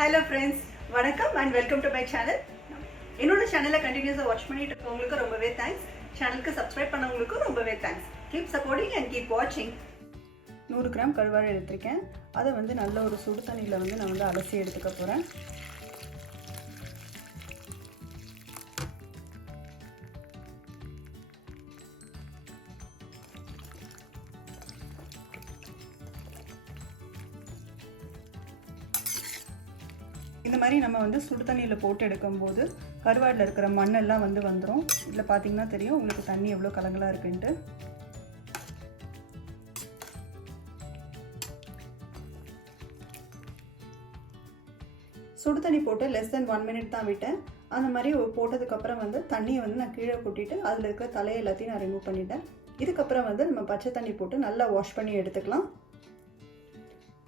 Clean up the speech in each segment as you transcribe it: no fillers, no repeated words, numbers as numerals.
Hello friends, welcome and welcome to my channel. என்னோட சேனலை கண்டினியூஸா வாட்ச் பண்ணிட்டு இருக்கவங்களுக்கு ரொம்பவே தேங்க்ஸ். சேனலுக்கு சப்ஸ்கிரைப் பண்ணவங்களுக்கு ரொம்பவே thanks. Keep supporting and keep watching. 100 gram கருவாடு எடுத்துர்க்கேன். அதை நல்ல ஒரு சுடு தண்ணியில நான் அலசி எடுத்துக்க போறேன். இந்த மாதிரி நம்ம சுடு தண்ணியில போட்டு எடுக்கும்போது கருவாடுல இருக்கிற மண்ணெல்லாம் வந்துரும். இதுல பாத்தீங்கன்னா தெரியும் உங்களுக்கு தண்ணி எவ்வளவு கலங்கலா இருக்குன்னு. சுடு தண்ணி போட்டு less than 1 minute தான் விட்டேன். அந்த மாதிரி போட்டதுக்கு அப்புறம் தண்ணியை நான் கீழே கொட்டிட்டு அதுல இருக்கிற தலையை எல்லாத்தையும் நான் ரிமூவ் பண்ணிட்டேன். இதுக்கு அப்புறம் நம்ம பச்சை தண்ணி போட்டு நல்லா வாஷ் பண்ணி எடுத்துக்கலாம்.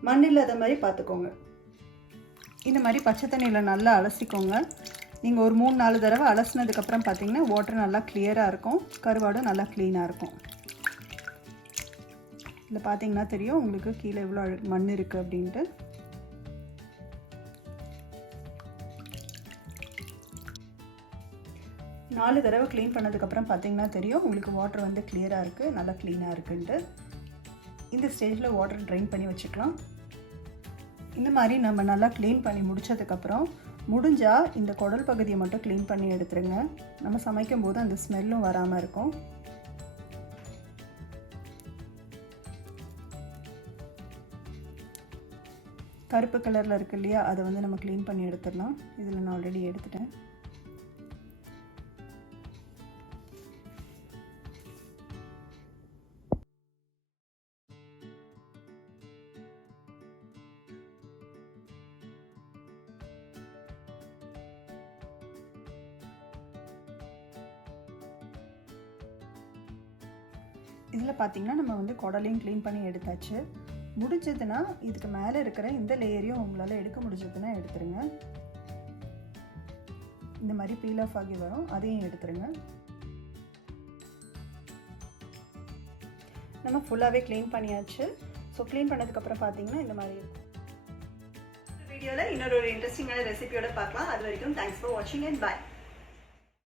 மண் இல்லாத மாதிரி பாத்துக்கோங்க. இந்த மாதிரி பச்சை தண்ணியில் நல்லா அலசிக்கோங்க. நீங்கள் ஒரு 3-4 தடவை அலசினதுக்கப்புறம் பார்த்தீங்கன்னா வாட்டர் நல்லா கிளியராக இருக்கும், கருவாடும் நல்லா க்ளீனாக இருக்கும். இதில் பார்த்தீங்கன்னா தெரியும் உங்களுக்கு கீழே எவ்வளோ மண் இருக்குது அப்படின்ட்டு. நாலு தடவை க்ளீன் பண்ணதுக்கப்புறம் பார்த்தீங்கன்னா தெரியும் உங்களுக்கு வாட்டர் கிளியராக இருக்குது, நல்லா க்ளீனாக இருக்குன்ட்டு. இந்த ஸ்டேஜில் வாட்டர் ட்ரைன் பண்ணி வச்சுக்கலாம். இந்த மாதிரி நம்ம நல்லா க்ளீன் பண்ணி முடிச்சதுக்கப்புறம் முடிஞ்சால் இந்த குடல் பகுதியை மட்டும் க்ளீன் பண்ணி எடுத்துருங்க. நம்ம சமைக்கும் போது அந்த ஸ்மெல்லும் வராமல் இருக்கும். கருப்பு கலரில் இருக்கு இல்லையா, அதை நம்ம க்ளீன் பண்ணி எடுத்துடலாம். இதில் நான் ஆல்ரெடி எடுத்துட்டேன். இதில் பார்த்தீங்கன்னா நம்ம குடலையும் க்ளீன் பண்ணி எடுத்தாச்சு. முடிஞ்சதுன்னா இதுக்கு மேலே இருக்கிற இந்த லேயரையும் உங்களால் எடுக்க முடிஞ்சதுன்னா எடுத்துருங்க. இந்த மாதிரி பீல் ஆஃப் ஆகி வரும், அதையும் எடுத்துருங்க. நம்ம ஃபுல்லாகவே க்ளீன் பண்ணியாச்சு. ஸோ க்ளீன் பண்ணதுக்கப்புறம் பார்த்தீங்கன்னா இந்த மாதிரி இருக்கும். வீடியோவில் இன்னொரு இன்ட்ரெஸ்டிங்கான ரெசிபியோட பார்க்கலாம். அது வரைக்கும் தேங்க்ஸ் ஃபார் வாட்சிங் அண்ட் பாய்.